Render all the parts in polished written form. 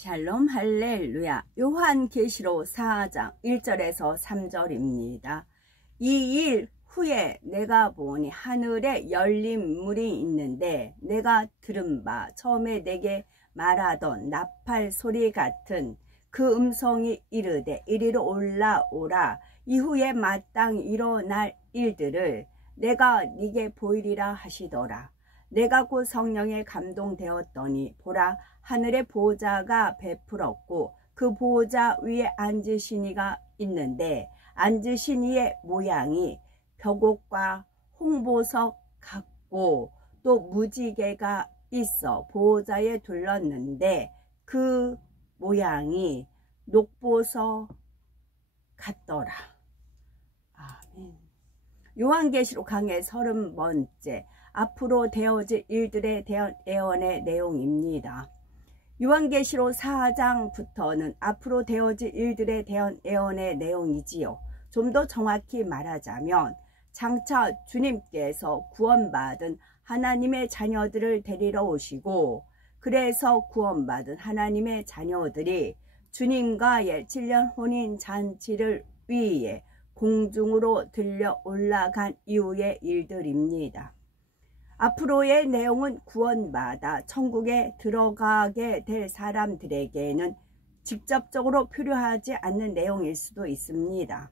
샬롬 할렐루야. 요한계시록 4장 1절에서 3절입니다. 이 일 후에 내가 보니 하늘에 열린 문이 있는데 내가 들은 바 처음에 내게 말하던 나팔 소리 같은 그 음성이 이르되 이리로 올라오라. 이후에 마땅히 일어날 일들을 내가 네게 보이리라 하시더라. 내가 곧 성령에 감동되었더니 보라, 하늘의 보좌가 베풀었고 그 보좌 위에 앉으신 이가 있는데 앉으신 이의 모양이 벽옥과 홍보석 같고 또 무지개가 있어 보좌에 둘렀는데 그 모양이 녹보석 같더라. 아멘. 요한계시록 강의 30번째 앞으로 되어질 일들에 대한 예언의 내용입니다. 요한계시록 4장부터는 앞으로 되어질 일들에 대한 예언의 내용이지요. 좀 더 정확히 말하자면 장차 주님께서 구원받은 하나님의 자녀들을 데리러 오시고 그래서 구원받은 하나님의 자녀들이 주님과의 7년 혼인 잔치를 위해 공중으로 들려 올라간 이후의 일들입니다. 앞으로의 내용은 구원받아 천국에 들어가게 될 사람들에게는 직접적으로 필요하지 않는 내용일 수도 있습니다.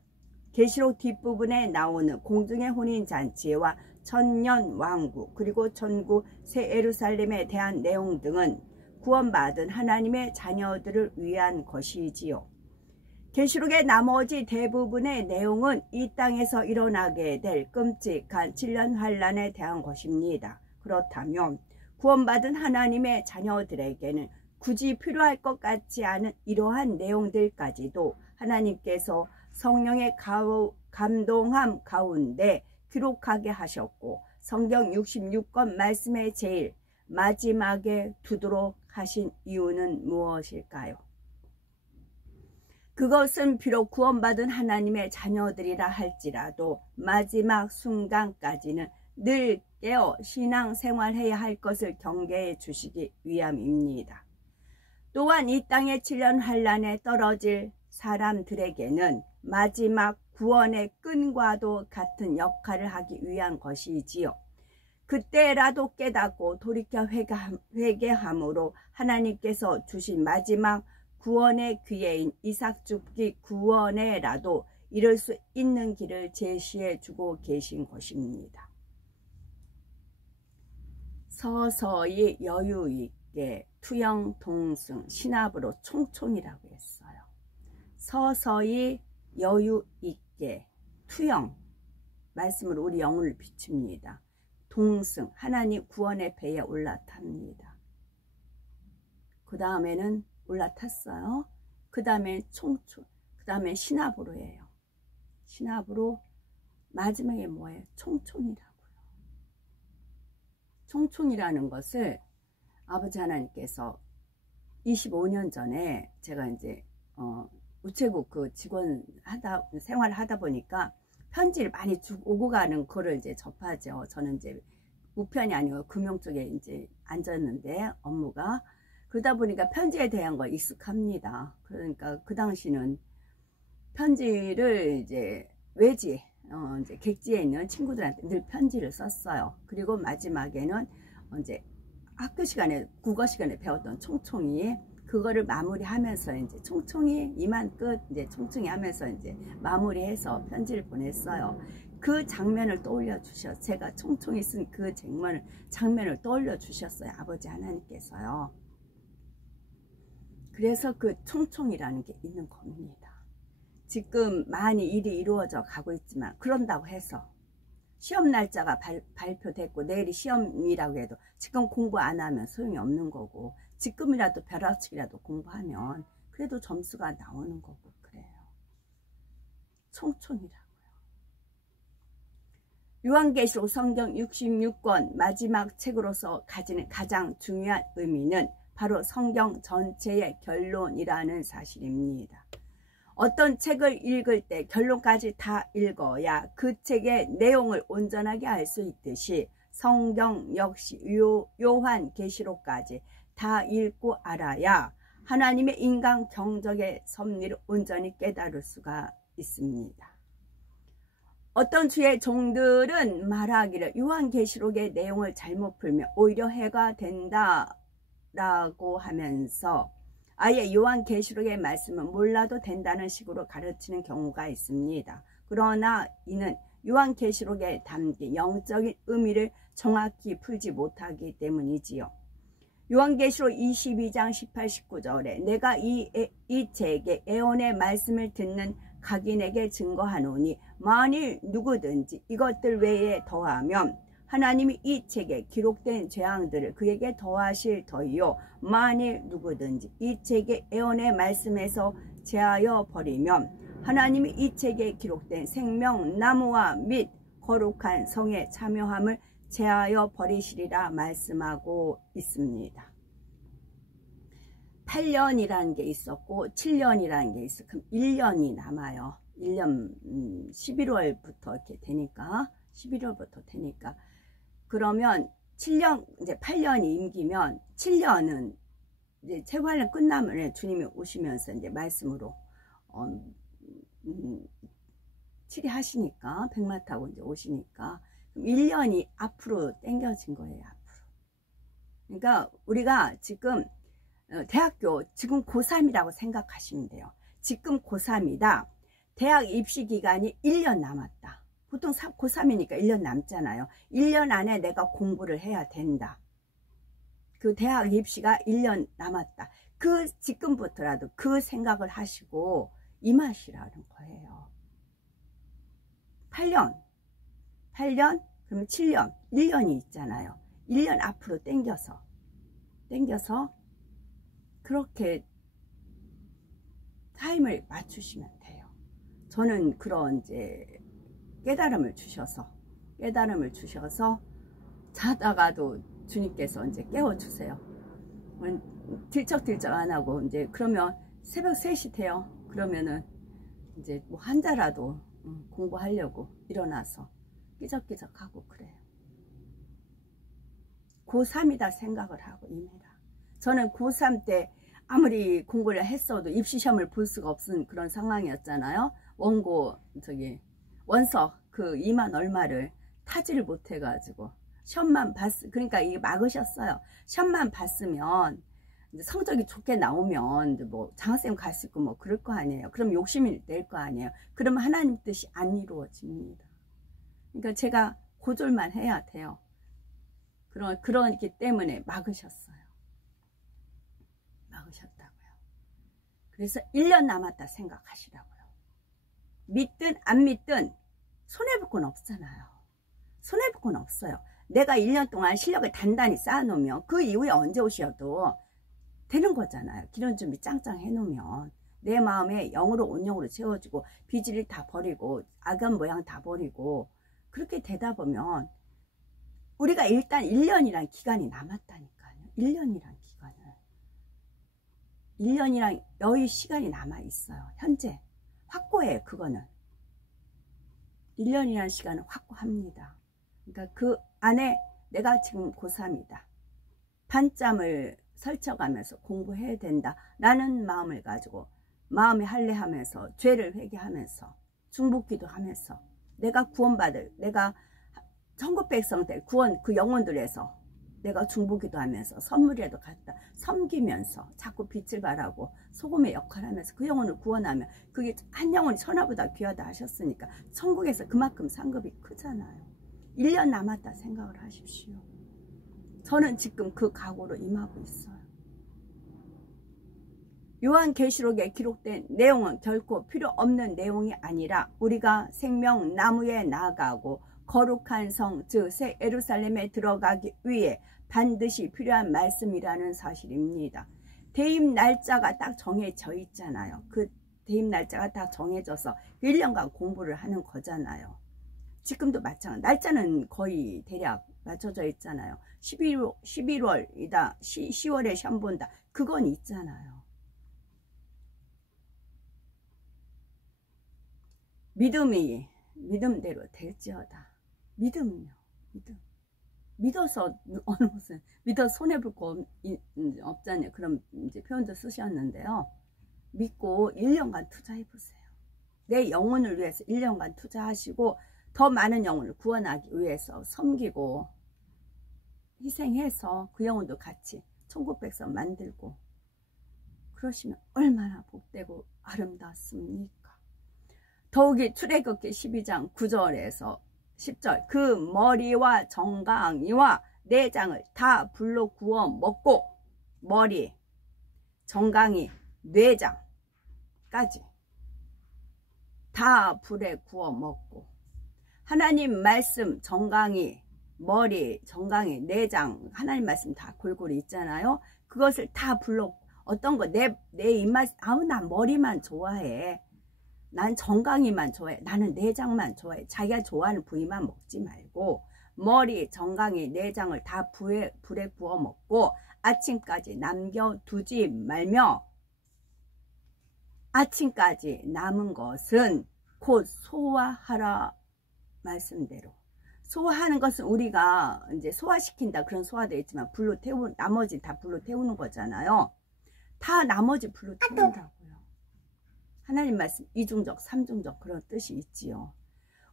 계시록 뒷부분에 나오는 공중의 혼인잔치와 천년 왕국 그리고 천국 새 예루살렘에 대한 내용 등은 구원받은 하나님의 자녀들을 위한 것이지요. 계시록의 나머지 대부분의 내용은 이 땅에서 일어나게 될 끔찍한 7년 환란에 대한 것입니다. 그렇다면 구원받은 하나님의 자녀들에게는 굳이 필요할 것 같지 않은 이러한 내용들까지도 하나님께서 성령의 감동함 가운데 기록하게 하셨고 성경 66권 말씀의 제일 마지막에 두도록 하신 이유는 무엇일까요? 그것은 비록 구원받은 하나님의 자녀들이라 할지라도 마지막 순간까지는 늘 깨어 신앙생활해야 할 것을 경계해 주시기 위함입니다. 또한 이 땅의 7년 환란에 떨어질 사람들에게는 마지막 구원의 끈과도 같은 역할을 하기 위한 것이지요. 그때라도 깨닫고 돌이켜 회개함으로 하나님께서 주신 마지막 구원의 기회인 이삭 죽기 구원에라도 이룰 수 있는 길을 제시해 주고 계신 것입니다. 서서히 여유 있게 투영 동승 신압으로 총총이라고 했어요. 서서히 여유 있게 투영 말씀으로 우리 영혼을 비춥니다. 동승 하나님 구원의 배에 올라탑니다. 그 다음에는 올라탔어요. 그 다음에 총총, 그 다음에 신압으로 해요. 신압으로 마지막에 뭐예요? 총총이라고요. 총총이라는 것을 아버지 하나님께서 25년 전에 제가 이제 우체국 그 직원 생활을 하다 보니까 편지를 많이 오고 가는 거를 이제 접하죠. 저는 이제 우편이 아니고 금융 쪽에 이제 앉았는데 업무가 그러다 보니까 편지에 대한 거 익숙합니다. 그러니까 그 당시는 편지를 이제 외지 이제 객지에 있는 친구들한테 늘 편지를 썼어요. 그리고 마지막에는 이제 학교 시간에 국어 시간에 배웠던 총총이 그거를 마무리하면서 이제 총총이 이만 끝 이제 총총이 하면서 이제 마무리해서 편지를 보냈어요. 그 장면을 떠올려 주셨어요. 제가 총총이 쓴 그 장면을 떠올려 주셨어요. 아버지 하나님께서요. 그래서 그 총총이라는 게 있는 겁니다. 지금 많이 일이 이루어져 가고 있지만 그런다고 해서 시험 날짜가 발표됐고 내일이 시험이라고 해도 지금 공부 안 하면 소용이 없는 거고 지금이라도 벼락치기라도 공부하면 그래도 점수가 나오는 거고 그래요. 총총이라고요. 요한계시록 성경 66권 마지막 책으로서 가지는 가장 중요한 의미는 바로 성경 전체의 결론이라는 사실입니다. 어떤 책을 읽을 때 결론까지 다 읽어야 그 책의 내용을 온전하게 알 수 있듯이 성경 역시 요한계시록까지 다 읽고 알아야 하나님의 인간 경적의 섭리를 온전히 깨달을 수가 있습니다. 어떤 주의 종들은 말하기를 요한계시록의 내용을 잘못 풀며 오히려 해가 된다 라고 하면서 아예 요한계시록의 말씀은 몰라도 된다는 식으로 가르치는 경우가 있습니다. 그러나 이는 요한계시록에 담긴 영적인 의미를 정확히 풀지 못하기 때문이지요. 요한계시록 22장 18, 19절에 내가 이 책에 애언의 말씀을 듣는 각인에게 증거하노니 만일 누구든지 이것들 외에 더하면 하나님이 이 책에 기록된 재앙들을 그에게 더하실 터이요 만일 누구든지 이 책의 애언의 말씀에서 제하여 버리면 하나님이 이 책에 기록된 생명나무와 및 거룩한 성에 참여함을 제하여 버리시리라 말씀하고 있습니다. 8년이라는 게 있었고 7년이라는 게 있어. 그럼 1년이 남아요. 1년 11월부터 이렇게 되니까 11월부터 되니까 그러면 7년 이제 8년이 임기면 7년은 이제 채활은 끝나면 주님이 오시면서 이제 말씀으로 치리하시니까 백마 타고 이제 오시니까 1년이 앞으로 당겨진 거예요. 앞으로. 그러니까 우리가 지금 대학교 지금 고3이라고 생각하시면 돼요. 지금 고3이다. 대학 입시 기간이 1년 남았다. 보통 고3이니까 1년 남잖아요. 1년 안에 내가 공부를 해야 된다. 그 대학 입시가 1년 남았다. 그 지금부터라도 그 생각을 하시고 임하시라는 거예요. 8년 그러면 7년 1년이 있잖아요. 1년 앞으로 당겨서 그렇게 타임을 맞추시면 돼요. 저는 그런 이제 깨달음을 주셔서 자다가도 주님께서 이제 깨워주세요. 들쩍들쩍 안 하고 이제 그러면 새벽 3시 돼요. 그러면은 이제 뭐 한자라도 공부하려고 일어나서 끼적끼적하고 그래요. 고3이다 생각을 하고 임해라. 저는 고3 때 아무리 공부를 했어도 입시시험을 볼 수가 없은 그런 상황이었잖아요. 원서 그 2만 얼마를 타지를 못해가지고 시험만 그러니까 이게 막으셨어요. 시험만 봤으면 이제 성적이 좋게 나오면 뭐 장학생 갈 수 있고 뭐 그럴 거 아니에요. 그럼 욕심이 낼 거 아니에요. 그러면 하나님 뜻이 안 이루어집니다. 그러니까 제가 고졸만 해야 돼요. 그러기 때문에 막으셨어요. 막으셨다고요. 그래서 1년 남았다 생각하시라고요. 믿든 안 믿든 손해볼 건 없잖아요. 손해볼 건 없어요. 내가 1년 동안 실력을 단단히 쌓아놓으면 그 이후에 언제 오셔도 되는 거잖아요. 기존 준비 짱짱 해놓으면 내 마음에 영으로 온영으로 채워주고 비질을 다 버리고 악한 모양 다 버리고 그렇게 되다 보면 우리가 일단 1년이란 기간이 남았다니까요. 1년이란 기간을 1년이란 여유 시간이 남아있어요. 현재 확고해요. 그거는 1년이라는 시간은 확고합니다. 그러니까 그 안에 내가 지금 고3이다. 반짬을 설쳐가면서 공부해야 된다. 라는 마음을 가지고 마음에 할례하면서 죄를 회개하면서 중복기도 하면서 내가 구원받을 내가 천국 백성 될 구원 그 영혼들에서 내가 중복기도 하면서 선물이라도 갖다 섬기면서 자꾸 빛을 발하고 소금의 역할을 하면서 그 영혼을 구원하면 그게 한 영혼이 천하보다 귀하다 하셨으니까 천국에서 그만큼 상급이 크잖아요. 1년 남았다 생각을 하십시오. 저는 지금 그 각오로 임하고 있어요. 요한계시록에 기록된 내용은 결코 필요 없는 내용이 아니라 우리가 생명나무에 나아가고 거룩한 성, 즉 새 예루살렘에 들어가기 위해 반드시 필요한 말씀이라는 사실입니다. 대입 날짜가 딱 정해져 있잖아요. 그 대입 날짜가 딱 정해져서 1년간 공부를 하는 거잖아요. 지금도 마찬가지. 날짜는 거의 대략 맞춰져 있잖아요. 11월이다. 10월에 시험 본다. 그건 있잖아요. 믿음대로 될지어다. 믿음요. 믿음. 믿어서 어느 무슨 믿어 손해볼 거 없잖아요. 그런 이제 표현도 쓰셨는데요. 믿고 1년간 투자해보세요. 내 영혼을 위해서 1년간 투자하시고 더 많은 영혼을 구원하기 위해서 섬기고 희생해서 그 영혼도 같이 천국 백성 만들고 그러시면 얼마나 복되고 아름답습니까? 더욱이 출애굽기 12장 9절에서 10절 그 머리와 정강이와 내장을 다 불로 구워 먹고 머리, 정강이, 내장까지 다 불에 구워 먹고 하나님 말씀 정강이 머리, 정강이, 내장 하나님 말씀 다 골고루 있잖아요. 그것을 다 불러 어떤 거 내 입맛 아우 난 머리만 좋아해. 난 정강이만 좋아해. 나는 내장만 좋아해. 자기가 좋아하는 부위만 먹지 말고 머리, 정강이, 내장을 다 불에 구워 먹고 아침까지 남겨두지 말며 아침까지 남은 것은 곧 소화하라 말씀대로. 소화하는 것은 우리가 이제 소화시킨다 그런 소화되어 있지만 불로 나머지 다 불로 태우는 거잖아요. 다 나머지 불로 태운다고요. 하나님 말씀 이중적, 삼중적 그런 뜻이 있지요.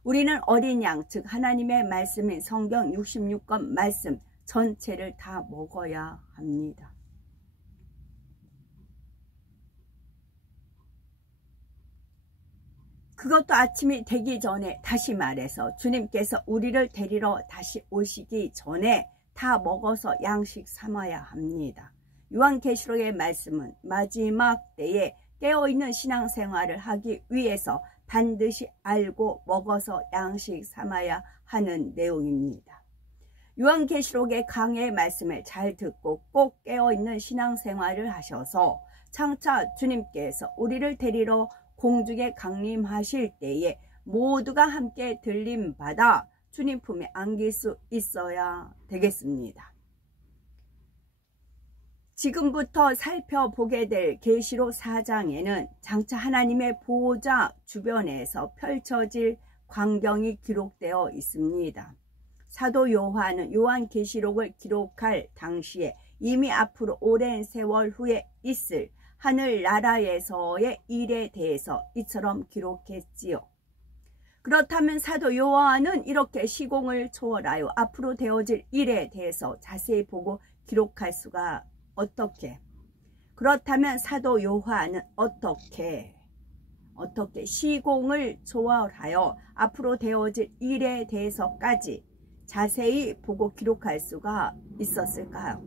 우리는 어린 양, 즉 하나님의 말씀인 성경 66권 말씀 전체를 다 먹어야 합니다. 그것도 아침이 되기 전에 다시 말해서 주님께서 우리를 데리러 다시 오시기 전에 다 먹어서 양식 삼아야 합니다. 요한계시록의 말씀은 마지막 때에 깨어있는 신앙생활을 하기 위해서 반드시 알고 먹어서 양식 삼아야 하는 내용입니다. 요한계시록의 강해의 말씀을 잘 듣고 꼭 깨어있는 신앙생활을 하셔서 장차 주님께서 우리를 데리러 공중에 강림하실 때에 모두가 함께 들림받아 주님 품에 안길 수 있어야 되겠습니다. 지금부터 살펴보게 될 계시록 4장에는 장차 하나님의 보호자 주변에서 펼쳐질 광경이 기록되어 있습니다. 사도 요한은 요한계시록을 기록할 당시에 이미 앞으로 오랜 세월 후에 있을 하늘나라에서의 일에 대해서 이처럼 기록했지요. 그렇다면 사도 요한은 이렇게 시공을 초월하여 앞으로 되어질 일에 대해서 자세히 보고 기록할 수가 어떻게? 그렇다면 사도 요한은 어떻게 시공을 초월하여 앞으로 되어질 일에 대해서까지 자세히 보고 기록할 수가 있었을까요?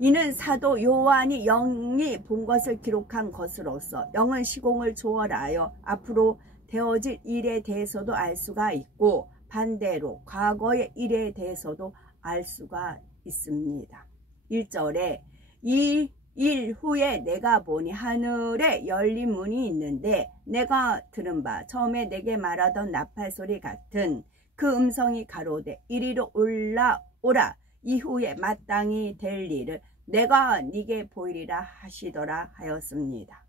이는 사도 요한이 영이 본 것을 기록한 것으로서 영은 시공을 초월하여 앞으로 되어질 일에 대해서도 알 수가 있고 반대로 과거의 일에 대해서도 알 수가 있습니다. 1절에 이 일 후에 내가 보니 하늘에 열린 문이 있는데 내가 들은 바 처음에 내게 말하던 나팔 소리 같은 그 음성이 가로되 이리로 올라오라 이후에 마땅히 될 일을 내가 네게 보이리라 하시더라 하였습니다.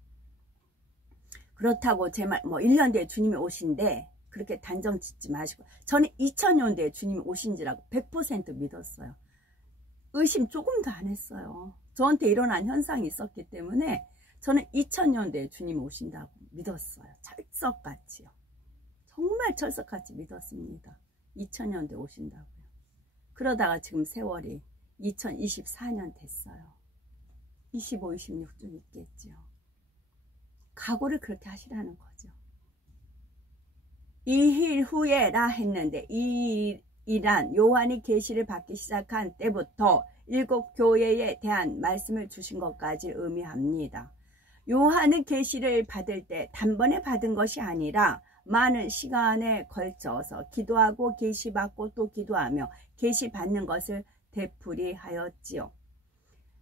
그렇다고 제 말 1년 뒤에 주님이 오신데 그렇게 단정 짓지 마시고 저는 2000년대에 주님이 오신지라고 100% 믿었어요. 의심 조금도 안 했어요. 저한테 일어난 현상이 있었기 때문에 저는 2000년대에 주님이 오신다고 믿었어요. 철석같이요. 정말 철석같이 믿었습니다. 2000년대 오신다고요. 그러다가 지금 세월이 2024년 됐어요. 25, 26좀 있겠죠. 각오를 그렇게 하시라는 거죠. 이 일 후에라 했는데 이 일한 요한이 계시를 받기 시작한 때부터 7 교회에 대한 말씀을 주신 것까지 의미합니다. 요한은 계시를 받을 때 단번에 받은 것이 아니라 많은 시간에 걸쳐서 기도하고 계시받고 또 기도하며 계시받는 것을 되풀이하였지요.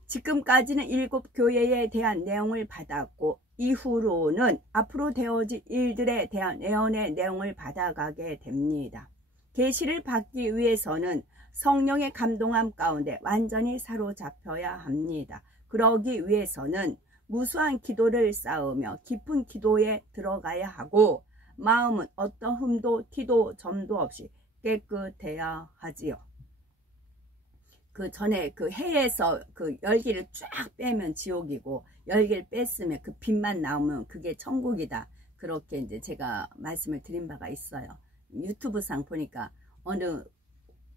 지금까지는 7 교회에 대한 내용을 받았고 이후로는 앞으로 되어질 일들에 대한 예언의 내용을 받아가게 됩니다. 계시를 받기 위해서는 성령의 감동함 가운데 완전히 사로잡혀야 합니다. 그러기 위해서는 무수한 기도를 쌓으며 깊은 기도에 들어가야 하고 마음은 어떤 흠도 티도 점도 없이 깨끗해야 하지요. 그 전에 그 해에서 그 열기를 쫙 빼면 지옥이고 열기를 뺐으면 그 빛만 나오면 그게 천국이다. 그렇게 이제 제가 말씀을 드린 바가 있어요. 유튜브상 보니까 어느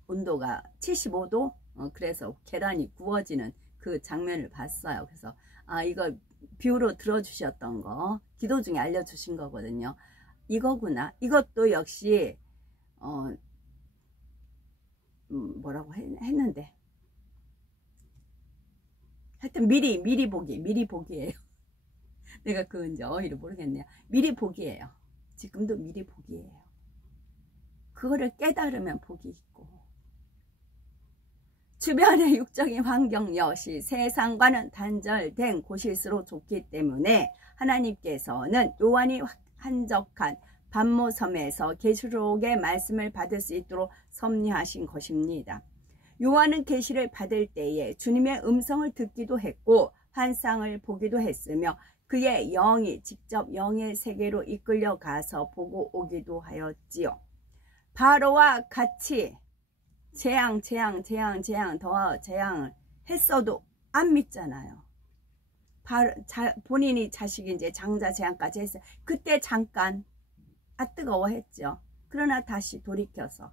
온도가 75도? 그래서 계란이 구워지는 그 장면을 봤어요. 그래서 이거 비유로 들어주셨던 거 기도 중에 알려주신 거거든요. 이거구나. 이것도 역시 뭐라고 했는데 하여튼 미리 보기예요. 내가 그 이제 어휘를 모르겠네요. 미리 보기예요. 지금도 미리 보기예요. 그거를 깨달으면 복이 있고, 주변의 육적인 환경 역시 세상과는 단절된 곳일수록 좋기 때문에 하나님께서는 요한이 한적한 반모섬에서 계시록의 말씀을 받을 수 있도록 섭리하신 것입니다. 요한은 계시를 받을 때에 주님의 음성을 듣기도 했고 환상을 보기도 했으며 그의 영이 직접 영의 세계로 이끌려 가서 보고 오기도 하였지요. 바로와 같이 재앙 더 재앙을 했어도 안 믿잖아요. 본인이 자식이 이제 장자 재앙까지 했어요. 그때 잠깐 뜨거워했죠. 그러나 다시 돌이켜서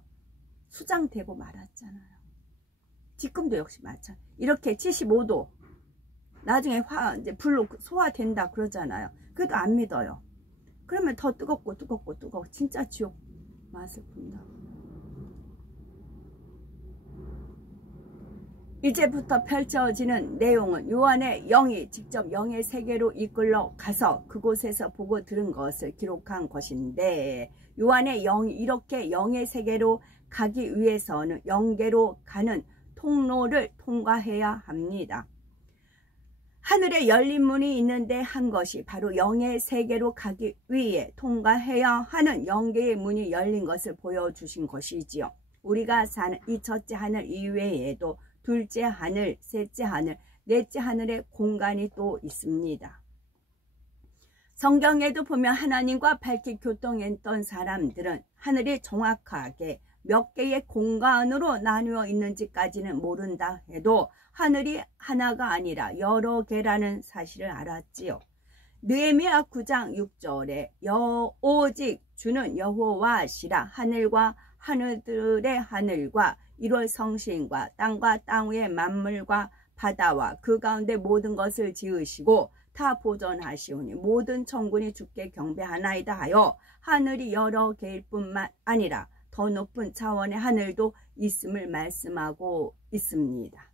수장되고 말았잖아요. 지금도 역시 마찬가지. 이렇게 75도 나중에 이제 불로 소화된다 그러잖아요. 그래도 안 믿어요. 그러면 더 뜨겁고 진짜 지옥 맛을 본다. 이제부터 펼쳐지는 내용은 요한의 영이 직접 영의 세계로 이끌러 가서 그곳에서 보고 들은 것을 기록한 것인데, 요한의 영이 이렇게 영의 세계로 가기 위해서는 영계로 가는 통로를 통과해야 합니다. 하늘에 열린 문이 있는데 한 것이 바로 영의 세계로 가기 위해 통과해야 하는 영계의 문이 열린 것을 보여주신 것이지요. 우리가 사는 이 첫째 하늘 이외에도 둘째 하늘, 셋째 하늘, 넷째 하늘의 공간이 또 있습니다. 성경에도 보면 하나님과 밝게 교통했던 사람들은 하늘이 정확하게 몇 개의 공간으로 나누어 있는지까지는 모른다 해도 하늘이 하나가 아니라 여러 개라는 사실을 알았지요. 느헤미야 9장 6절에 오직 주는 여호와시라 하늘과 하늘들의 하늘과 1월 성신과 땅과 땅 위의 만물과 바다와 그 가운데 모든 것을 지으시고 다 보존하시오니 모든 천군이 주께 경배하나이다 하여 하늘이 여러 개일 뿐만 아니라 더 높은 차원의 하늘도 있음을 말씀하고 있습니다.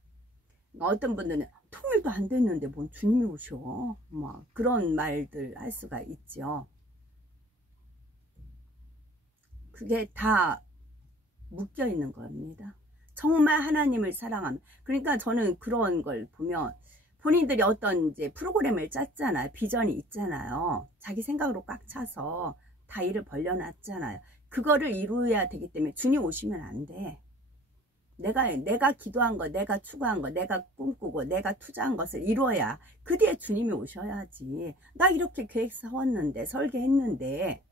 어떤 분들은 통일도 안 됐는데 뭔 주님이 오셔, 막 그런 말들 할 수가 있죠. 그게 다 묶여 있는 겁니다. 정말 하나님을 사랑하면. 그러니까 저는 그런 걸 보면 본인들이 어떤 이제 프로그램을 짰잖아요. 비전이 있잖아요. 자기 생각으로 꽉 차서 다 일을 벌려놨잖아요. 그거를 이루어야 되기 때문에 주님 오시면 안 돼. 내가 기도한 거, 내가 추구한 거, 내가 꿈꾸고 내가 투자한 것을 이루어야 그 뒤에 주님이 오셔야지. 나 이렇게 계획 세웠는데, 설계했는데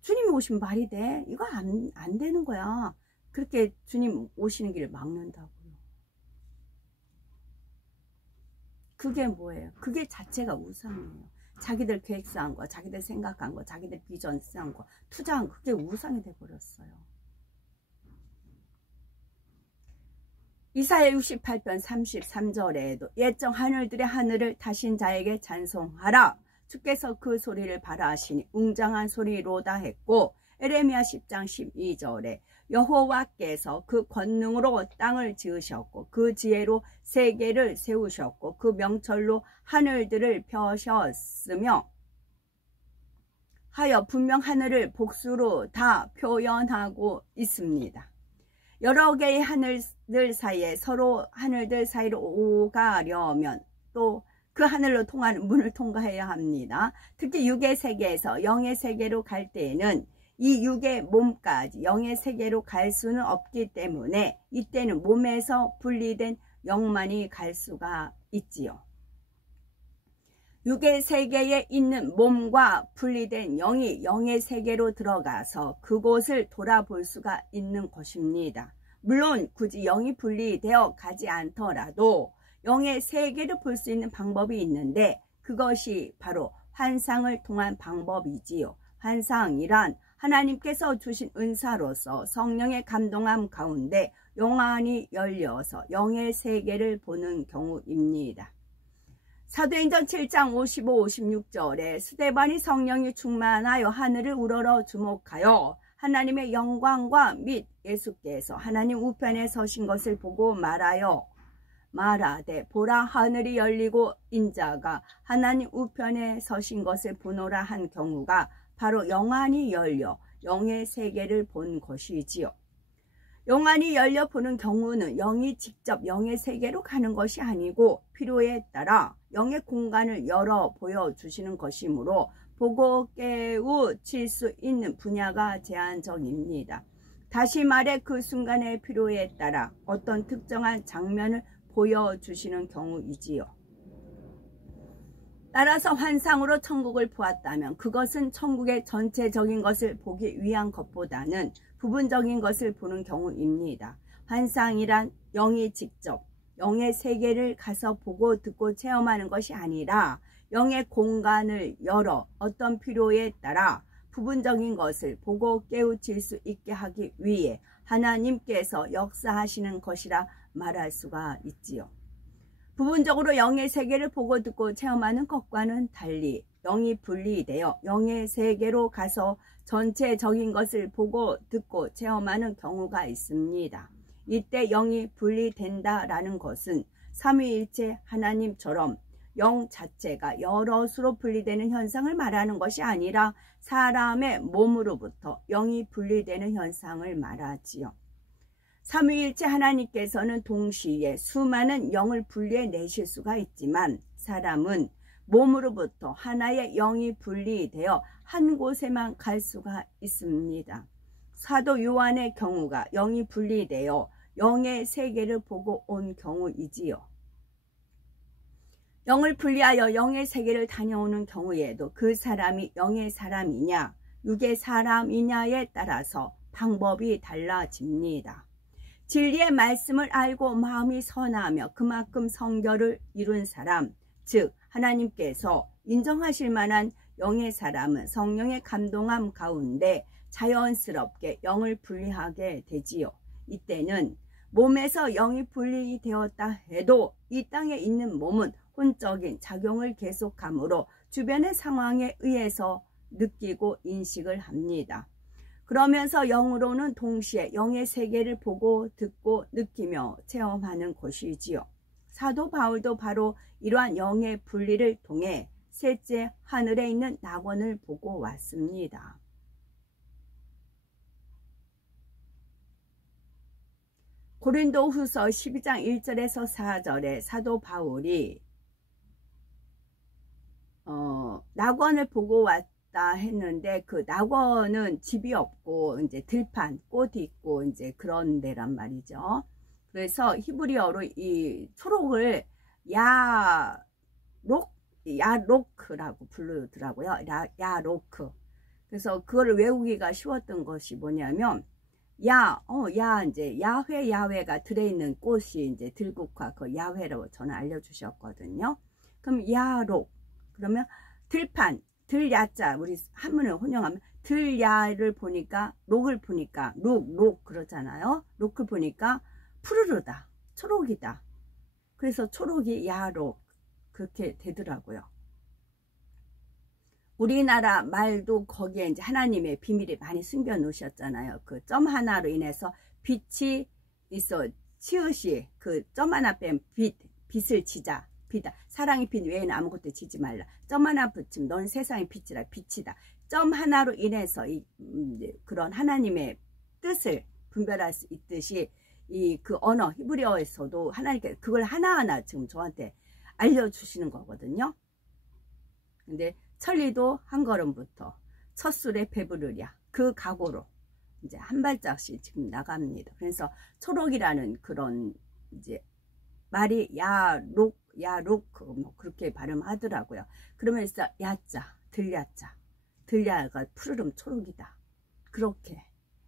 주님이 오시면 말이 돼? 이거 안 되는 거야. 그렇게 주님 오시는 길을 막는다고요. 그게 뭐예요? 그게 자체가 우상이에요. 자기들 계획 세운 거, 자기들 생각한 거, 자기들 비전 세운 거, 투자한 거, 그게 우상이 돼버렸어요. 이사야 68편 33절에도 옛적 하늘들의 하늘을 다신 자에게 찬송하라. 주께서 그 소리를 바라시니 웅장한 소리로다 했고, 에레미야 10장 12절에 여호와께서 그 권능으로 땅을 지으셨고 그 지혜로 세계를 세우셨고 그 명철로 하늘들을 펴셨으며 하여 분명 하늘을 복수로 다 표현하고 있습니다. 여러 개의 하늘들 사이에 서로 하늘들 사이로 오가려면 또 그 하늘로 통하는 문을 통과해야 합니다. 특히 육의 세계에서 영의 세계로 갈 때에는 이 육의 몸까지 영의 세계로 갈 수는 없기 때문에 이때는 몸에서 분리된 영만이 갈 수가 있지요. 육의 세계에 있는 몸과 분리된 영이 영의 세계로 들어가서 그곳을 돌아볼 수가 있는 것입니다. 물론 굳이 영이 분리되어 가지 않더라도 영의 세계를 볼 수 있는 방법이 있는데 그것이 바로 환상을 통한 방법이지요. 환상이란 하나님께서 주신 은사로서 성령의 감동함 가운데 영안이 열려서 영의 세계를 보는 경우입니다. 사도행전 7장 55, 56절에 스데반이 성령이 충만하여 하늘을 우러러 주목하여 하나님의 영광과 및 예수께서 하나님 우편에 서신 것을 보고 말하되 보라 하늘이 열리고 인자가 하나님 우편에 서신 것을 보노라 한 경우가 바로 영안이 열려 영의 세계를 본 것이지요. 영안이 열려 보는 경우는 영이 직접 영의 세계로 가는 것이 아니고 필요에 따라 영의 공간을 열어 보여주시는 것이므로 보고 깨우칠 수 있는 분야가 제한적입니다. 다시 말해 그 순간의 필요에 따라 어떤 특정한 장면을 보여주시는 경우이지요. 따라서 환상으로 천국을 보았다면 그것은 천국의 전체적인 것을 보기 위한 것보다는 부분적인 것을 보는 경우입니다. 환상이란 영이 직접 영의 세계를 가서 보고 듣고 체험하는 것이 아니라 영의 공간을 열어 어떤 필요에 따라 부분적인 것을 보고 깨우칠 수 있게 하기 위해 하나님께서 역사하시는 것이라 말할 수가 있지요. 부분적으로 영의 세계를 보고 듣고 체험하는 것과는 달리 영이 분리되어 영의 세계로 가서 전체적인 것을 보고 듣고 체험하는 경우가 있습니다. 이때 영이 분리된다라는 것은 삼위일체 하나님처럼 영 자체가 여럿으로 분리되는 현상을 말하는 것이 아니라 사람의 몸으로부터 영이 분리되는 현상을 말하지요. 삼위일체 하나님께서는 동시에 수많은 영을 분리해 내실 수가 있지만 사람은 몸으로부터 하나의 영이 분리되어 한 곳에만 갈 수가 있습니다. 사도 요한의 경우가 영이 분리되어 영의 세계를 보고 온 경우이지요. 영을 분리하여 영의 세계를 다녀오는 경우에도 그 사람이 영의 사람이냐 육의 사람이냐에 따라서 방법이 달라집니다. 진리의 말씀을 알고 마음이 선하며 그만큼 성결을 이룬 사람, 즉 하나님께서 인정하실 만한 영의 사람은 성령의 감동함 가운데 자연스럽게 영을 분리하게 되지요. 이때는 몸에서 영이 분리되었다 해도 이 땅에 있는 몸은 혼적인 작용을 계속하므로 주변의 상황에 의해서 느끼고 인식을 합니다. 그러면서 영으로는 동시에 영의 세계를 보고 듣고 느끼며 체험하는 것이지요. 사도 바울도 바로 이러한 영의 분리를 통해 셋째 하늘에 있는 낙원을 보고 왔습니다. 고린도후서 12장 1절에서 4절에 사도 바울이 낙원을 보고 왔다 했는데 그 낙원은 집이 없고 이제 들판, 꽃이 있고 이제 그런 데란 말이죠. 그래서 히브리어로 이 초록을 야로크라고 부르더라고요. 야로크. 그래서 그거를 외우기가 쉬웠던 것이 뭐냐면 이제 야훼가 들어있는 꽃이 이제 들국화 그 야훼라고 저는 알려주셨거든요. 그럼 야록 그러면 들판 들야자 우리 한문을 혼용하면 들야를 보니까 록을 보니까 록 그러잖아요. 록을 보니까 푸르르다 초록이다. 그래서 초록이 야록 그렇게 되더라고요. 우리나라 말도 거기에 이제 하나님의 비밀이 많이 숨겨 놓으셨잖아요. 그 점 하나로 인해서 빛이 있어 치읓이 그 점 하나 빼면 빛을 지자. 빛이다. 사랑의 빛 외에는 아무것도 지지 말라. 점 하나 붙이면 넌 세상의 빛이라 빛이다. 점 하나로 인해서 그런 하나님의 뜻을 분별할 수 있듯이 그 언어 히브리어에서도 하나님께 그걸 하나하나 지금 저한테 알려주시는 거거든요. 근데 천리도 한 걸음부터 첫 술에 배부르랴 그 각오로 이제 한 발짝씩 지금 나갑니다. 그래서 초록이라는 그런 이제 말이 야록 뭐 그렇게 발음하더라고요. 그러면서 야자 들야자 들야가 푸르름 초록이다. 그렇게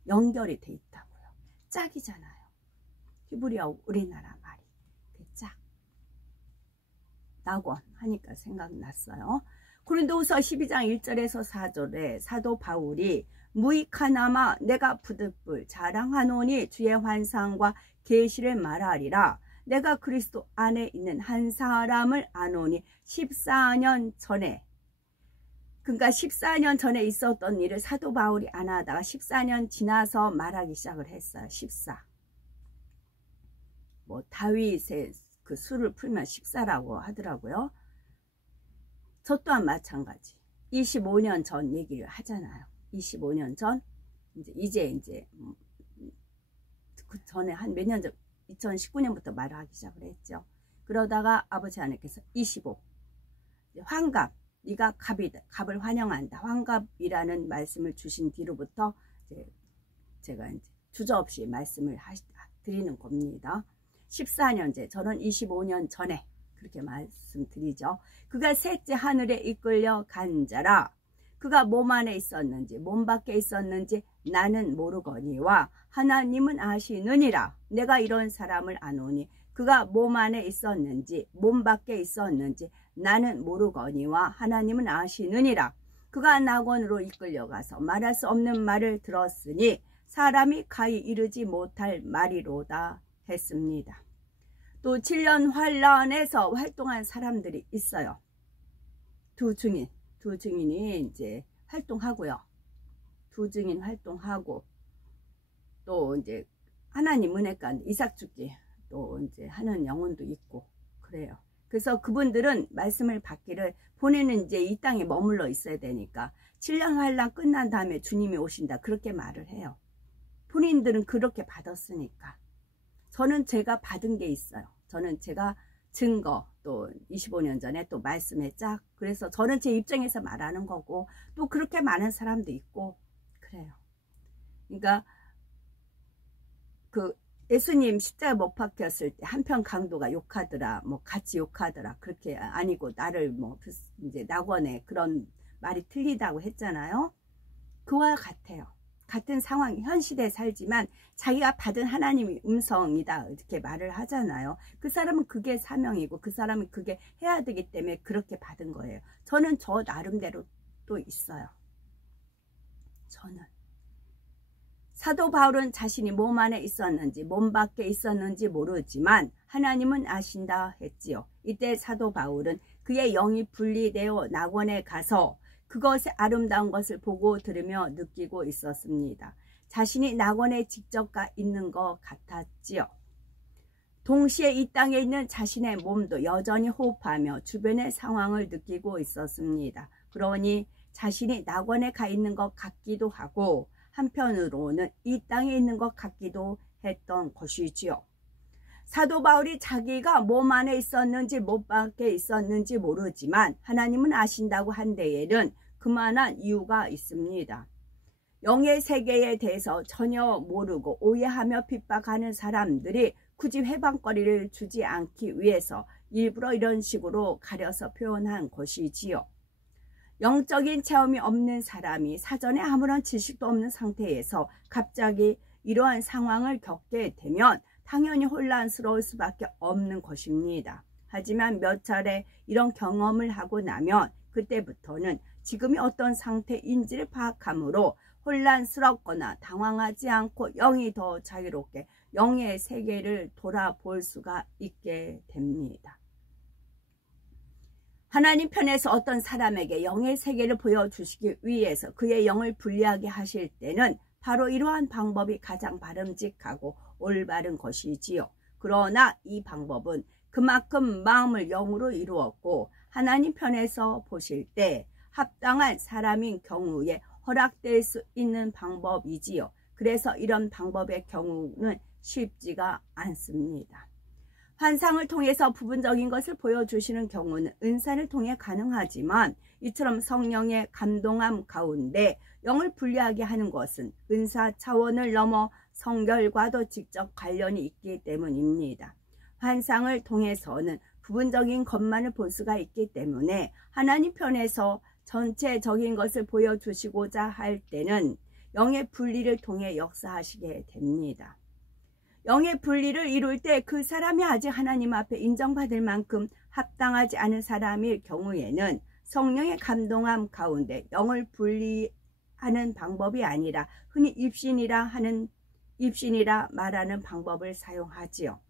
연결이 돼 있다고요. 짝이잖아요. 히브리어 우리나라 말이 쫙 낙원 하니까 생각났어요. 고린도후서 12장 1절에서 4절에 사도 바울이 무익하나마 내가 부득불 자랑하노니 주의 환상과 계시를 말하리라. 내가 그리스도 안에 있는 한 사람을 아노니 14년 전에, 그러니까 14년 전에 있었던 일을 사도 바울이 안 하다가 14년 지나서 말하기 시작을 했어요. 14. 뭐 다윗의 그 수를 풀면 14라고 하더라고요. 저 또한 마찬가지. 25년 전 얘기를 하잖아요. 25년 전, 이제 그 전에 한 몇 년 전, 2019년부터 말을 하기 시작을 했죠. 그러다가 아버지 하나님께서 25, 환갑, 네가 갑을 환영한다. 환갑이라는 말씀을 주신 뒤로부터 제가 이제 주저없이 말씀을 드리는 겁니다. 14년째, 저는 25년 전에 그렇게 말씀드리죠. 그가 셋째 하늘에 이끌려 간 자라. 그가 몸 안에 있었는지 몸 밖에 있었는지 나는 모르거니와 하나님은 아시느니라. 내가 이런 사람을 아노니 그가 몸 안에 있었는지 몸 밖에 있었는지 나는 모르거니와 하나님은 아시느니라. 그가 낙원으로 이끌려가서 말할 수 없는 말을 들었으니 사람이 가히 이르지 못할 말이로다 했습니다. 또 7년 환란에서 활동한 사람들이 있어요. 두 증인이 이제 활동하고요. 두 증인 활동하고 또 이제 하나님 은혜가 이삭 죽기 또 이제 하는 영혼도 있고 그래요. 그래서 그분들은 말씀을 받기를 본인은 이제 이 땅에 머물러 있어야 되니까 7년 환란 끝난 다음에 주님이 오신다 그렇게 말을 해요. 본인들은 그렇게 받았으니까. 저는 제가 받은 게 있어요. 저는 제가 증거 또 25년 전에 또 말씀에 쫙 그래서 저는 제 입장에서 말하는 거고 또 그렇게 많은 사람도 있고 그래요. 그러니까 그 예수님 십자가 못 박혔을 때 한편 강도가 욕하더라 뭐 같이 욕하더라 그렇게 아니고 나를 뭐 이제 낙원에 그런 말이 틀리다고 했잖아요. 그와 같아요. 같은 상황, 현 시대에 살지만 자기가 받은 하나님의 음성이다 이렇게 말을 하잖아요. 그 사람은 그게 사명이고 그 사람은 그게 해야 되기 때문에 그렇게 받은 거예요. 저는 저 나름대로 또 있어요. 저는 사도 바울은 자신이 몸 안에 있었는지 몸 밖에 있었는지 모르지만 하나님은 아신다 했지요. 이때 사도 바울은 그의 영이 분리되어 낙원에 가서 그것의 아름다운 것을 보고 들으며 느끼고 있었습니다. 자신이 낙원에 직접 가 있는 것 같았지요. 동시에 이 땅에 있는 자신의 몸도 여전히 호흡하며 주변의 상황을 느끼고 있었습니다. 그러니 자신이 낙원에 가 있는 것 같기도 하고 한편으로는 이 땅에 있는 것 같기도 했던 것이지요. 사도 바울이 자기가 몸 안에 있었는지 몸 밖에 있었는지 모르지만 하나님은 아신다고 한 데에는 그만한 이유가 있습니다. 영의 세계에 대해서 전혀 모르고 오해하며 핍박하는 사람들이 굳이 회방거리를 주지 않기 위해서 일부러 이런 식으로 가려서 표현한 것이지요. 영적인 체험이 없는 사람이 사전에 아무런 지식도 없는 상태에서 갑자기 이러한 상황을 겪게 되면 당연히 혼란스러울 수밖에 없는 것입니다. 하지만 몇 차례 이런 경험을 하고 나면 그때부터는 지금이 어떤 상태인지를 파악함으로 혼란스럽거나 당황하지 않고 영이 더 자유롭게 영의 세계를 돌아볼 수가 있게 됩니다. 하나님 편에서 어떤 사람에게 영의 세계를 보여주시기 위해서 그의 영을 분리하게 하실 때는 바로 이러한 방법이 가장 바람직하고 올바른 것이지요. 그러나 이 방법은 그만큼 마음을 영으로 이루었고 하나님 편에서 보실 때 합당한 사람인 경우에 허락될 수 있는 방법이지요. 그래서 이런 방법의 경우는 쉽지가 않습니다. 환상을 통해서 부분적인 것을 보여주시는 경우는 은사를 통해 가능하지만 이처럼 성령의 감동함 가운데 영을 분리하게 하는 것은 은사 차원을 넘어 성결과도 직접 관련이 있기 때문입니다. 환상을 통해서는 부분적인 것만을 볼 수가 있기 때문에 하나님 편에서 전체적인 것을 보여주시고자 할 때는 영의 분리를 통해 역사하시게 됩니다. 영의 분리를 이룰 때 그 사람이 아직 하나님 앞에 인정받을 만큼 합당하지 않은 사람일 경우에는 성령의 감동함 가운데 영을 분리하는 방법이 아니라 흔히 입신이라 말하는 방법을 사용하지요.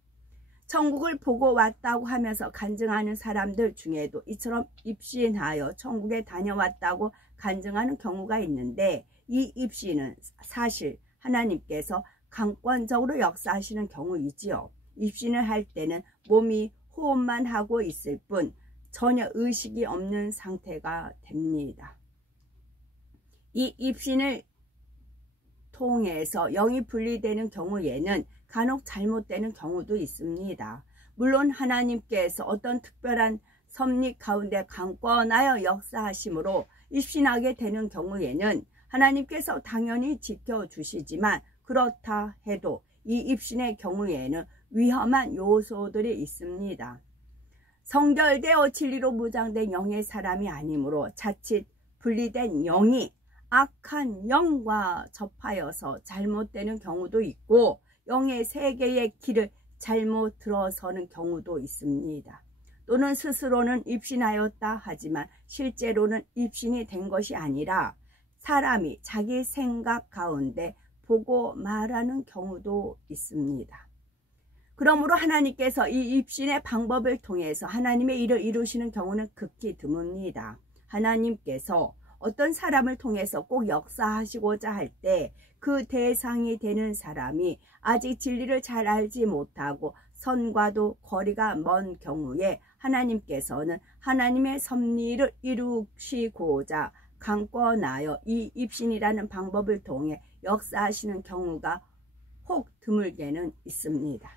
천국을 보고 왔다고 하면서 간증하는 사람들 중에도 이처럼 입신하여 천국에 다녀왔다고 간증하는 경우가 있는데, 이 입신은 사실 하나님께서 강권적으로 역사하시는 경우이지요. 입신을 할 때는 몸이 호흡만 하고 있을 뿐 전혀 의식이 없는 상태가 됩니다. 이 입신을 통해서 영이 분리되는 경우에는 간혹 잘못되는 경우도 있습니다. 물론 하나님께서 어떤 특별한 섭리 가운데 강권하여 역사하심으로 입신하게 되는 경우에는 하나님께서 당연히 지켜주시지만, 그렇다 해도 이 입신의 경우에는 위험한 요소들이 있습니다. 성결되어 진리로 무장된 영의 사람이 아니므로 자칫 분리된 영이 악한 영과 접하여서 잘못되는 경우도 있고, 영의 세계의 길을 잘못 들어서는 경우도 있습니다. 또는 스스로는 입신하였다 하지만 실제로는 입신이 된 것이 아니라 사람이 자기 생각 가운데 보고 말하는 경우도 있습니다. 그러므로 하나님께서 이 입신의 방법을 통해서 하나님의 일을 이루시는 경우는 극히 드뭅니다. 하나님께서 어떤 사람을 통해서 꼭 역사하시고자 할 때 그 대상이 되는 사람이 아직 진리를 잘 알지 못하고 선과도 거리가 먼 경우에 하나님께서는 하나님의 섭리를 이루시고자 강권하여 이 입신이라는 방법을 통해 역사하시는 경우가 혹 드물게는 있습니다.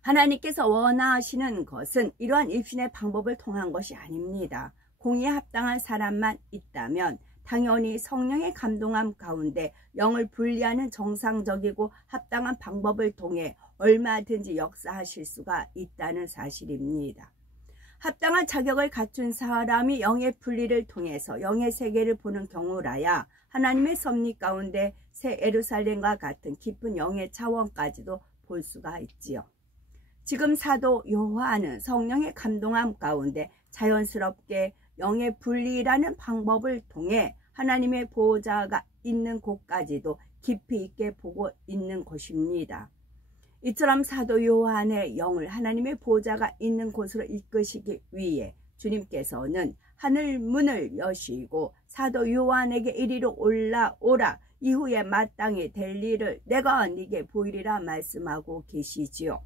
하나님께서 원하시는 것은 이러한 입신의 방법을 통한 것이 아닙니다. 공의에 합당한 사람만 있다면 당연히 성령의 감동함 가운데 영을 분리하는 정상적이고 합당한 방법을 통해 얼마든지 역사하실 수가 있다는 사실입니다. 합당한 자격을 갖춘 사람이 영의 분리를 통해서 영의 세계를 보는 경우라야 하나님의 섭리 가운데 새 예루살렘과 같은 깊은 영의 차원까지도 볼 수가 있지요. 지금 사도 요한은 성령의 감동함 가운데 자연스럽게 영의 분리라는 방법을 통해 하나님의 보호자가 있는 곳까지도 깊이 있게 보고 있는 것입니다. 이처럼 사도 요한의 영을 하나님의 보호자가 있는 곳으로 이끄시기 위해 주님께서는 하늘 문을 여시고 사도 요한에게 이리로 올라오라, 이후에 마땅히 될 일을 내가 네게 보이리라 말씀하고 계시지요.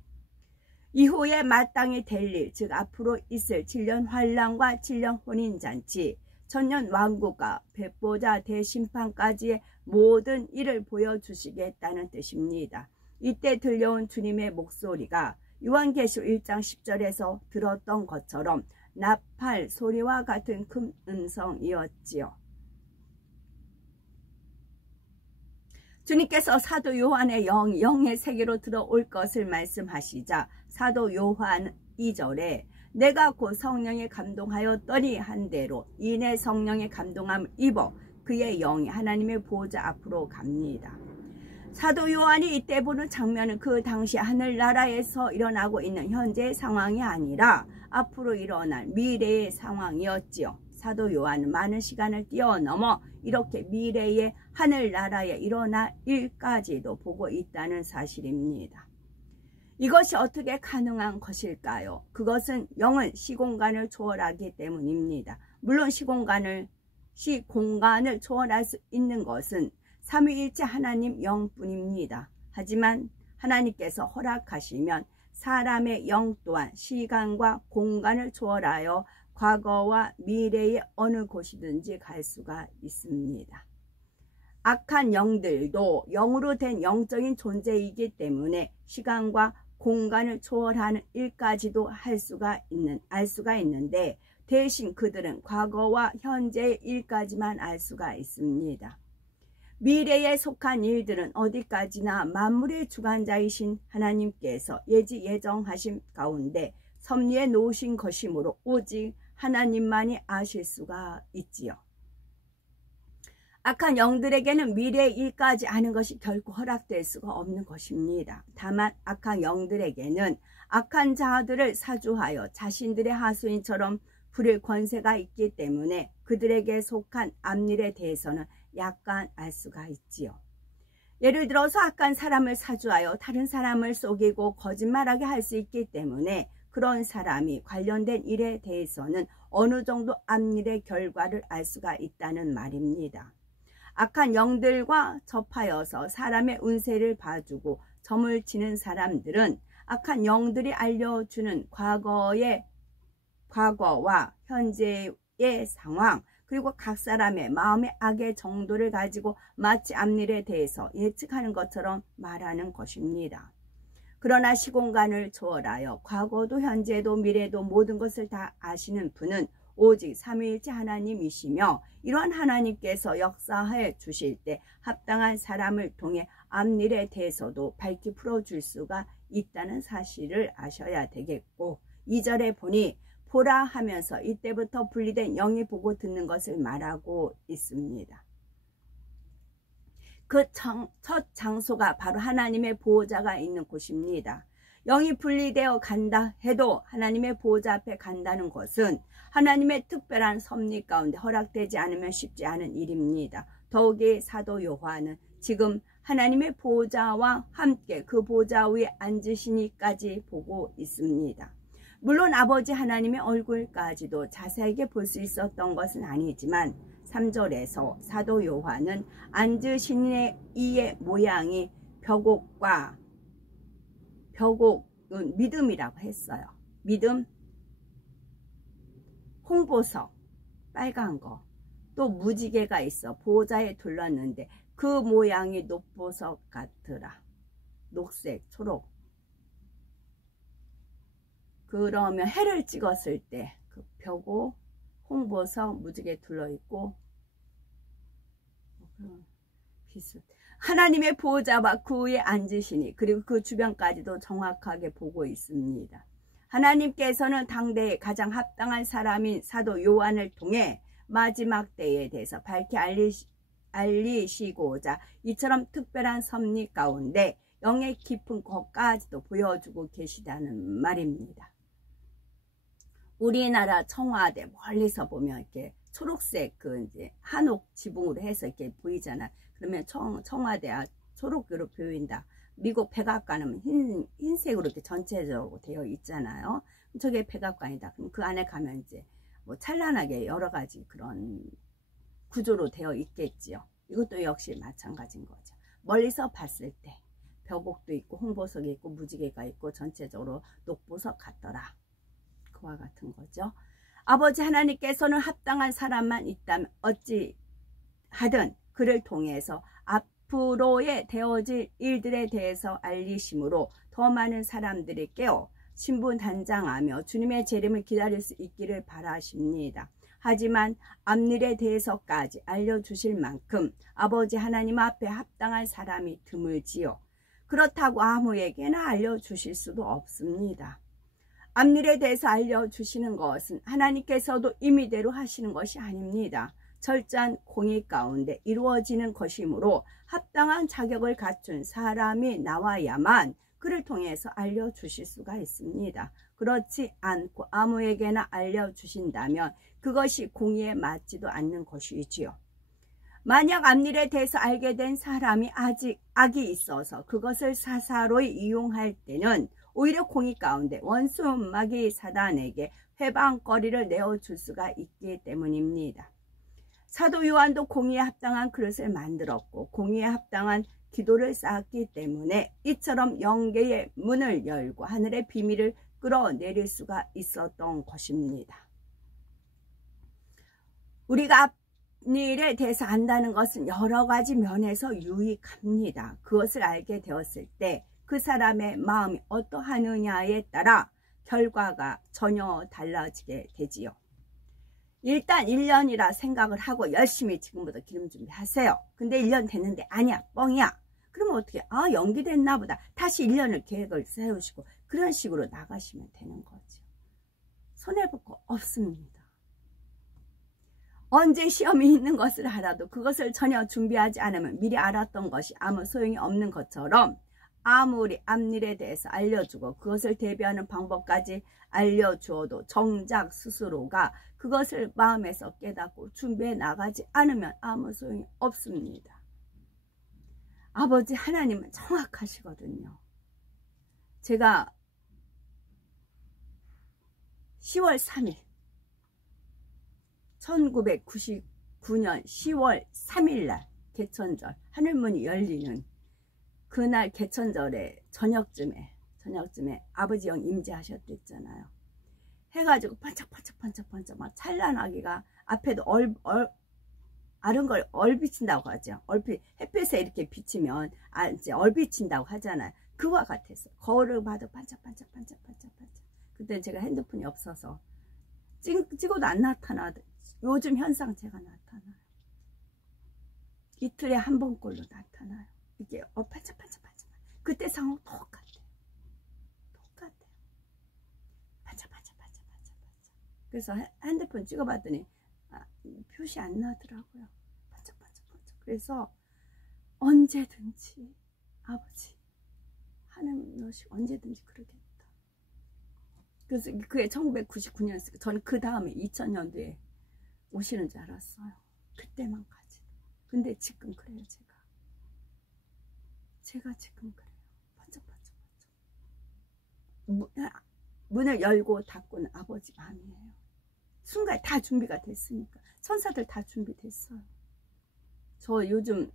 이후에 마땅히 될 일, 즉 앞으로 있을 7년 환란과 7년 혼인잔치, 천년 왕국과 백보자 대심판까지의 모든 일을 보여주시겠다는 뜻입니다. 이때 들려온 주님의 목소리가 요한계시록 1장 10절에서 들었던 것처럼 나팔 소리와 같은 큰 음성이었지요. 주님께서 사도 요한의 영의 세계로 들어올 것을 말씀하시자 사도 요한 2절에 내가 곧 성령에 감동하였더니 한 대로 이내 성령의 감동함을 입어 그의 영이 하나님의 보호자 앞으로 갑니다. 사도 요한이 이때 보는 장면은 그 당시 하늘나라에서 일어나고 있는 현재의 상황이 아니라 앞으로 일어날 미래의 상황이었지요. 사도 요한은 많은 시간을 뛰어넘어 이렇게 미래의 하늘나라에 일어날 일까지도 보고 있다는 사실입니다. 이것이 어떻게 가능한 것일까요? 그것은 영은 시공간을 초월하기 때문입니다. 물론 시공간을 초월할 수 있는 것은 삼위일체 하나님 영뿐입니다. 하지만 하나님께서 허락하시면 사람의 영 또한 시간과 공간을 초월하여 과거와 미래의 어느 곳이든지 갈 수가 있습니다. 악한 영들도 영으로 된 영적인 존재이기 때문에 시간과 공간을 초월하는 일까지도 알 수가 있는데 대신 그들은 과거와 현재의 일까지만 알 수가 있습니다. 미래에 속한 일들은 어디까지나 만물의 주관자이신 하나님께서 예정하신 가운데 섭리해 놓으신 것이므로 오직 하나님만이 아실 수가 있지요. 악한 영들에게는 미래의 일까지 아는 것이 결코 허락될 수가 없는 것입니다. 다만 악한 영들에게는 악한 자들을 사주하여 자신들의 하수인처럼 부릴 권세가 있기 때문에 그들에게 속한 앞일에 대해서는 약간 알 수가 있지요. 예를 들어서 악한 사람을 사주하여 다른 사람을 속이고 거짓말하게 할 수 있기 때문에 그런 사람이 관련된 일에 대해서는 어느 정도 앞일의 결과를 알 수가 있다는 말입니다. 악한 영들과 접하여서 사람의 운세를 봐주고 점을 치는 사람들은 악한 영들이 알려주는 과거와 현재의 상황, 그리고 각 사람의 마음의 악의 정도를 가지고 마치 앞일에 대해서 예측하는 것처럼 말하는 것입니다. 그러나 시공간을 초월하여 과거도 현재도 미래도 모든 것을 다 아시는 분은 오직 삼위일체 하나님이시며, 이러한 하나님께서 역사해 주실 때 합당한 사람을 통해 앞일에 대해서도 밝히 풀어줄 수가 있다는 사실을 아셔야 되겠고, 2절에 보니 보라 하면서 이때부터 분리된 영이 보고 듣는 것을 말하고 있습니다. 그 첫 장소가 바로 하나님의 보호자가 있는 곳입니다. 영이 분리되어 간다 해도 하나님의 보호자 앞에 간다는 것은 하나님의 특별한 섭리 가운데 허락되지 않으면 쉽지 않은 일입니다. 더욱이 사도 요한은 지금 하나님의 보호자와 함께 그 보호자 위에 앉으시니까지 보고 있습니다. 물론 아버지 하나님의 얼굴까지도 자세하게 볼 수 있었던 것은 아니지만 3절에서 사도 요한은 앉으신 이의 모양이 벽옥은 믿음이라고 했어요. 믿음, 홍보석, 빨간 거, 또 무지개가 있어 보호자에 둘렀는데 그 모양이 녹보석 같더라. 녹색, 초록. 그러면 해를 찍었을 때 그 벽옥, 홍보석, 무지개 둘러있고 비슷. 하나님의 보호자와 그 위에 앉으시니 그리고 그 주변까지도 정확하게 보고 있습니다. 하나님께서는 당대에 가장 합당한 사람인 사도 요한을 통해 마지막 때에 대해서 밝히 알리시고자 이처럼 특별한 섭리 가운데 영의 깊은 것까지도 보여주고 계시다는 말입니다. 우리나라 청와대 멀리서 보면 이렇게 초록색 그 이제 한옥 지붕으로 해서 이렇게 보이잖아. 그러면 청와대 초록으로 보인다. 미국 백악관은 흰색으로 이렇게 전체적으로 되어 있잖아요. 저게 백악관이다. 그럼 그 안에 가면 이제 뭐 찬란하게 여러 가지 그런 구조로 되어 있겠지요. 이것도 역시 마찬가지인 거죠. 멀리서 봤을 때 벽옥도 있고 홍보석이 있고 무지개가 있고 전체적으로 녹보석 같더라. 그와 같은 거죠. 아버지 하나님께서는 합당한 사람만 있다면 어찌 하든 그를 통해서 앞으로의 되어질 일들에 대해서 알리심으로 더 많은 사람들이 깨어 신분단장하며 주님의 재림을 기다릴 수 있기를 바라십니다. 하지만 앞일에 대해서까지 알려주실 만큼 아버지 하나님 앞에 합당한 사람이 드물지요. 그렇다고 아무에게나 알려주실 수도 없습니다. 앞일에 대해서 알려주시는 것은 하나님께서도 임의대로 하시는 것이 아닙니다. 철저한 공의 가운데 이루어지는 것이므로 합당한 자격을 갖춘 사람이 나와야만 그를 통해서 알려주실 수가 있습니다. 그렇지 않고 아무에게나 알려주신다면 그것이 공의에 맞지도 않는 것이지요. 만약 앞일에 대해서 알게 된 사람이 아직 악이 있어서 그것을 사사로이 이용할 때는 오히려 공의 가운데 원수 마귀 사단에게 회방거리를 내어줄 수가 있기 때문입니다. 사도 요한도 공의에 합당한 그릇을 만들었고 공의에 합당한 기도를 쌓았기 때문에 이처럼 영계의 문을 열고 하늘의 비밀을 끌어내릴 수가 있었던 것입니다. 우리가 앞일에 대해서 안다는 것은 여러 가지 면에서 유익합니다. 그것을 알게 되었을 때 그 사람의 마음이 어떠하느냐에 따라 결과가 전혀 달라지게 되지요. 일단 1년이라 생각을 하고 열심히 지금부터 기름 준비하세요. 근데 1년 됐는데 아니야, 뻥이야. 그러면 어떻게? 연기됐나 보다. 다시 1년을 계획을 세우시고 그런 식으로 나가시면 되는 거죠. 손해볼 거 없습니다. 언제 시험이 있는 것을 알아도 그것을 전혀 준비하지 않으면 미리 알았던 것이 아무 소용이 없는 것처럼, 아무리 앞일에 대해서 알려주고 그것을 대비하는 방법까지 알려주어도 정작 스스로가 그것을 마음에서 깨닫고 준비해 나가지 않으면 아무 소용이 없습니다. 아버지 하나님은 정확하시거든요. 제가 10월 3일 1999년 10월 3일날 개천절 하늘문이 열리는 그날 개천절에 저녁쯤에 아버지 영 임재하셨댔잖아요. 해가지고 반짝반짝 막 찬란하기가, 앞에도 아른 걸 얼비친다고 하죠. 햇빛에 이렇게 비치면 이제 얼비친다고 하잖아요. 그와 같았어요. 거울을 봐도 반짝반짝. 그때 제가 핸드폰이 없어서 찍어도 안 나타나도 요즘 현상 제가 나타나요. 이틀에 한 번꼴로 나타나요. 이게 반짝반짝. 그때 상황 똑같아요. 반짝반짝. 그래서 핸드폰 찍어봤더니 표시 안 나더라고요. 반짝반짝. 그래서 언제든지 아버지 하나님 너시 언제든지 그러겠다. 그래서 그게 1999년이었어요. 저는 그 다음에 2000년도에 오시는 줄 알았어요. 그때만까지. 근데 지금 그래요. 제가 지금 그래요. 반짝반짝. 문을 열고 닫고는 아버지 마음이에요. 순간에 다 준비가 됐으니까. 천사들 다 준비됐어요. 저 요즘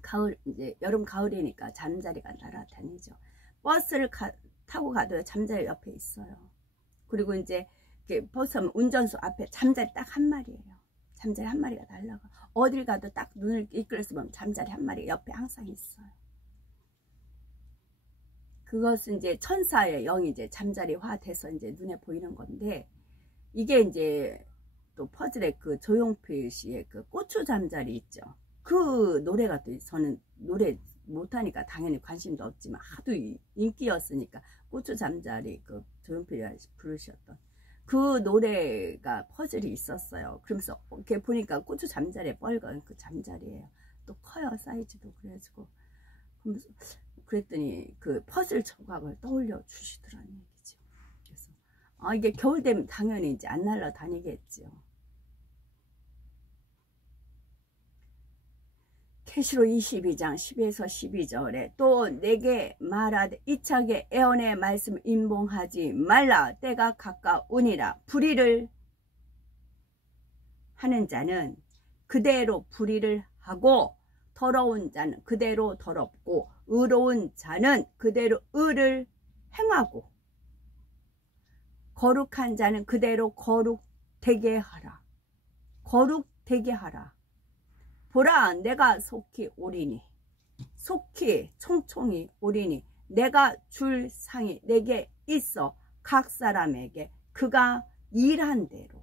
가을, 이제 여름 가을이니까 잠자리가 날아다니죠. 버스를 타고 가도 잠자리 옆에 있어요. 그리고 이제 버스 하면 운전수 앞에 잠자리 딱 한 마리예요. 잠자리 한 마리가 날아가. 어딜 가도 딱 눈을 이끌어서 보면 잠자리 한 마리 옆에 항상 있어요. 그것은 이제 천사의 영이 이제 잠자리화 돼서 이제 눈에 보이는 건데, 이게 이제 또 퍼즐의 그 조용필 씨의 그 고추 잠자리 있죠. 그 노래가 또 저는 노래 못하니까 당연히 관심도 없지만 하도 인기였으니까 고추 잠자리 그 조용필이 부르셨던 그 노래가 퍼즐이 있었어요. 그러면서 이렇게 보니까 고추 잠자리에 뻘건 그 잠자리예요. 또 커요, 사이즈도. 그래가지고 그랬더니 그 퍼즐 조각을 떠올려 주시더라는 얘기죠. 그래서 이게 겨울 되면 당연히 이제 안 날아다니겠죠. 계시록 22장 10에서 12절에 또 내게 말하되 이차게 애언의 말씀을 임봉하지 말라. 때가 가까우니라. 불의를 하는 자는 그대로 불의를 하고, 더러운 자는 그대로 더럽고, 의로운 자는 그대로 의를 행하고, 거룩한 자는 그대로 거룩되게 하라. 거룩되게 하라. 보라, 내가 속히 오리니, 속히 총총히 오리니, 내가 줄 상이 내게 있어 각 사람에게 그가 일한 대로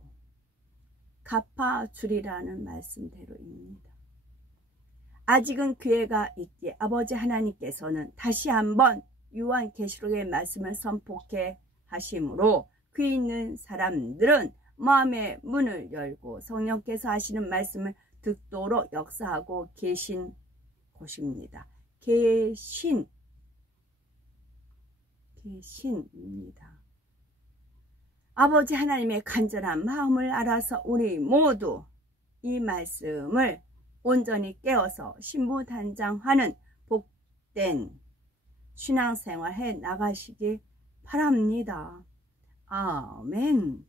갚아주리라는 말씀대로입니다. 아직은 기회가 있기에 아버지 하나님께서는 다시 한번 요한계시록의 말씀을 선포케 하심으로 귀 있는 사람들은 마음의 문을 열고 성령께서 하시는 말씀을 듣도록 역사하고 계신 곳입니다. 계신입니다. 아버지 하나님의 간절한 마음을 알아서 우리 모두 이 말씀을 온전히 깨어서 신부단장하는 복된 신앙생활 해 나가시기 바랍니다. 아멘.